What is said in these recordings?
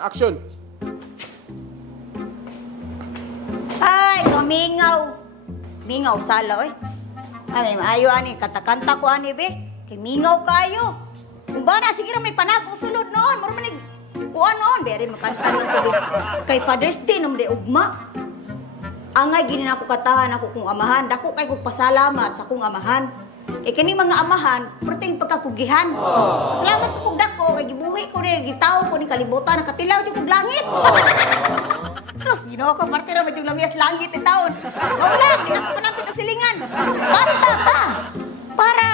Action. Ay, mingaw. Mingaw sala, oy. Ay, maayo ani, kanta-kanta ko ani, be. Kay mingaw kayo. Kung ba na, sige may panagong sulod noon. Maro manig, kuha noon. Beri, makanta nito, be. Kay Father's Day, naman di ugma. Angay, ginin ako katahan ako kung amahan. Dako kay kong pasalamat sa kong amahan. Eh, kani mga amahan, perting pagkakugihan. Salamat ko kong dako, kay gibuhi ko ni, gitaw ko ni kalibutan, nakatilaw di kong langit. Sus, ginawa ko, parte na yung lamias langit yung taon. Maulan, di ka panampit ang silingan. Kanta ka! Para,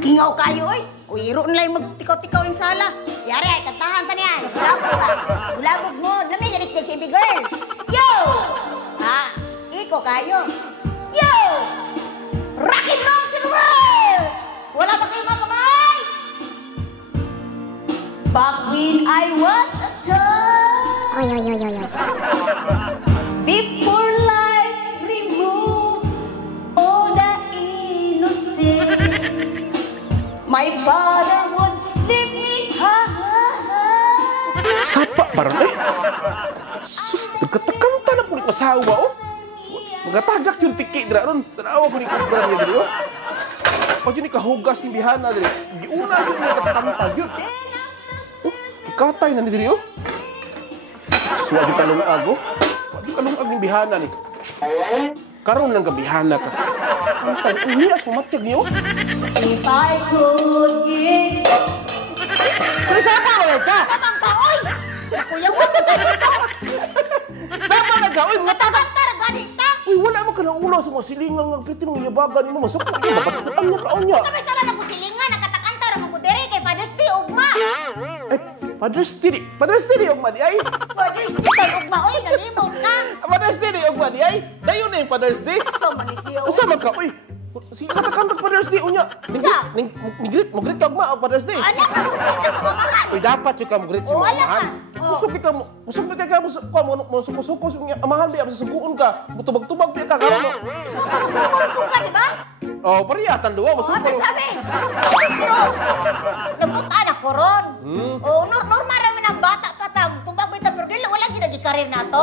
ingaw kayo, oy. Uiro na lang magtikaw-tikaw yung sala. Yari, ay, kantahan pa niya. Bulabog ka. Bulabog mo. Lamig, galit ka, baby girl. Yo! Ha? Iko kayo. Yo! Rock and roll to the world! Wala ba kayo mga kamay? Back when I was a child. Before life removed all the innocent, my father would leave me high. Sapa parang eh. Sus, nagkatakanta na po ni masawa oh. Magatagak yung tiki dira ron. Tanawa ko ni kubra niya diri oh. Pag yun ikahugas ni bihana diri. Giuna yun nagkatakanta yun. Oh, ikatay na ni diri oh. Suwa di kalungag oh. Di kalungag ni bihana ni. Karon lang kabihana ka. Kantay, umias mamatsyag niyo. If I could give... Kaya sapa ka? Kapang ka, oy! Kuya, wala ka dito! Sapa na ka? Uy, mga Kanta-kanta, ganita! uy, wala mo ka ng ulo sa mga silingan ng piti mong yabagan mo. Masukot niya, bakit niya kaon niya? Sabay sala na ko silingan, nakatakanta ra mo diri kay Father's Day, ugma! Ay, Father's Day. Father's Day, Ogma di ay. Father's Day, kay ugma, oy, nalimot ka! Father's Day, Ogma di ay. Dayon na yung Father's Day. So, manisiyo, Asa man ka, uy. Sige katakanta Father's Day, unya. Nigrit ka, Ogma, Father's Day. Ala ka, kita sa mamahan! Uy, dapat yung ka magrit si Oo, mga wala amahan. ka. Oo. Musok ka, musuko-suko sa amahan, di ba? Susukuon ka. Mutubag-tubag di ka, karon mo. Masukol ko ka, di ba? Oh, pariyatan duwa, O, masukol. ano sabi? Pero, nabutaan ako ron. O, normal naman ang bata ka tam. Tumbag ita, pero dili, wala ginagi-karir na to.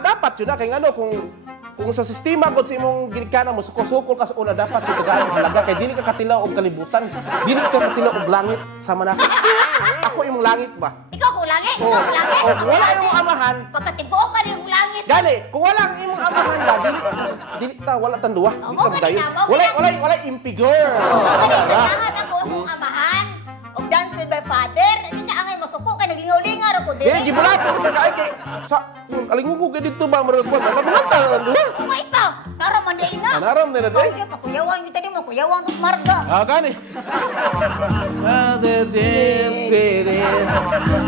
Dapat yun na, kaya ano, kung sa sistema ko sa imong ginikana mo, suko-suko ka sa una, dapat yung tagaan ang halaga. Kaya dili ka katilaw og kalibutan. Dili ka katilaw og langit sa manaka. Ako imong langit ba? Ikaw kung langit, ikaw kung langit. Wala imong amahan. Pagkatibuo ka rin yung langit. Gani, kung wala ang imong amahan ba, dili ta, wala tan duwa. Dili mo ka ganun dayon. na, mo ganun. Wala impi girl. Ganahan ako akong amahan. Og dance with my father. Hindi ka angay masuko kay naglingaw-lingar ako Eh, dili. gibulat ko sa kay sa alingugo ka dito ba marag ko. Mabulata ang duwa. Tuma ito. Naraman di ina. Anaram na natin. Ay, pakuyawan yung tadi mo. Kuyawan tos marga. Gani. Rather than sitting,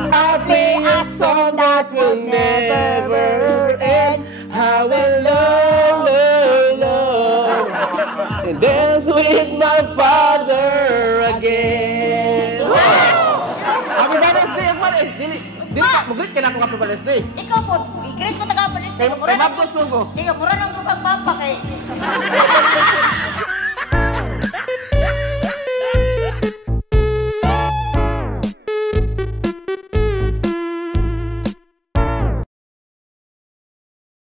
I play a song that will never end. I will love, and dance with my father again. Happy Father's Day, Akmal. Dili, magrit ka na ako Happy Father's Day. Ikaw po, i-greet ko taga Paris. Kay Mabdos mo. Hindi ka mura ng lukang papa kay...